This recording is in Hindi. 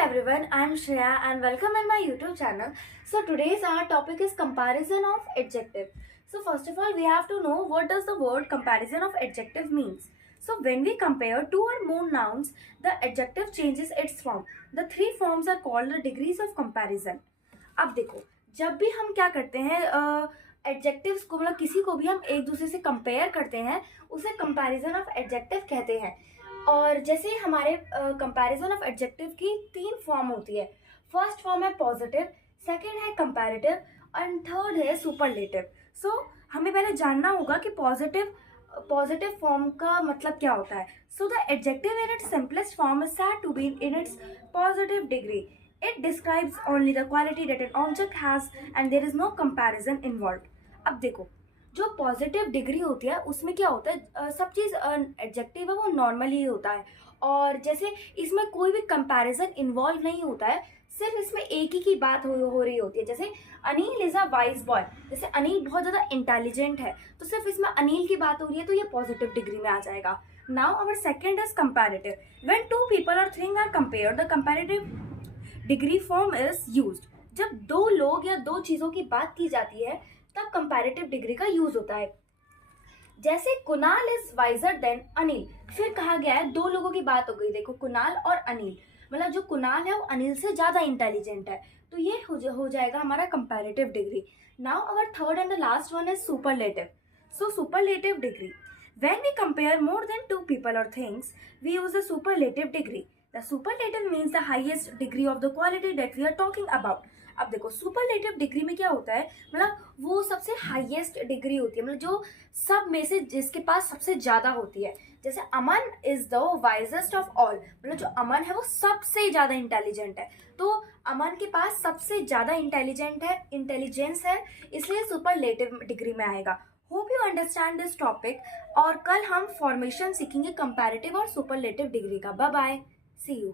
everyone, I am Shreya and welcome in my YouTube channel. So today's our topic is comparison of adjective. So first of all, we have to know what does the word comparison of adjective means. So when we compare two or more nouns, the adjective changes its form. The three forms are called the degrees of comparison. अब देखो, जब भी हम क्या करते हैं एडजेक्टिव्स को, मतलब किसी को भी हम एक दूसरे से कंपेयर करते हैं, उसे कंपैरिजन ऑफ एडजेक्टिव कहते हैं. और जैसे हमारे कंपैरिजन ऑफ एडजेक्टिव की तीन फॉर्म होती है. फर्स्ट फॉर्म है पॉजिटिव, सेकंड है कंपैरेटिव एंड थर्ड है सुपरलेटिव. सो हमें पहले जानना होगा कि पॉजिटिव फॉर्म का मतलब क्या होता है. So the adjective in its simplest form is said to be in its positive degree. It describes only the quality that an object has and there is no comparison involved. अब देखो, जो पॉजिटिव डिग्री होती है उसमें क्या होता है, सब चीज़ एडजेक्टिव है वो नॉर्मली ही होता है. और जैसे इसमें कोई भी कंपैरिजन इन्वॉल्व नहीं होता है, सिर्फ इसमें एक ही की बात हो रही होती है. जैसे Anil is a wise boy, जैसे अनिल बहुत ज़्यादा इंटेलिजेंट है, तो सिर्फ इसमें अनिल की बात हो रही है, तो ये पॉजिटिव डिग्री में आ जाएगा. Now our second is comparative. When two people or thing are compared, the comparative degree form is used. जब दो लोग या दो चीजों की बात की जाती है तब कंपैरेटिव डिग्री का यूज होता है. जैसे Kunal is visor then Anil, फिर कहा गया है दो लोगों की बात हो गई. देखो, कुणाल और अनिल, मतलब जो कुणाल है वो अनिल से ज्यादा इंटेलिजेंट है, तो ये हो जाएगा हमारा comparative degree. Now our third and the last one is superlative. So superlative degree, when we compare more than two people or things we use the superlative degree. The superlative means the highest degree of the quality that we are talking about. अब देखो, सुपरलेटिव डिग्री में क्या होता है, मतलब वो सबसे हाईएस्ट डिग्री होती है, मतलब जो सब में से जिसके पास सबसे ज्यादा होती है. जैसे Aman is the wisest of all, मतलब जो अमन है वो सबसे ज्यादा इंटेलिजेंट है, तो अमन के पास सबसे ज्यादा इंटेलिजेंस है, इसलिए सुपरलेटिव डिग्री में आएगा. Hope you understand this topic. और कल हम फॉर्मेशन सीखेंगे कंपैरेटिव और सुपरलेटिव डिग्री का. Bye bye, see you.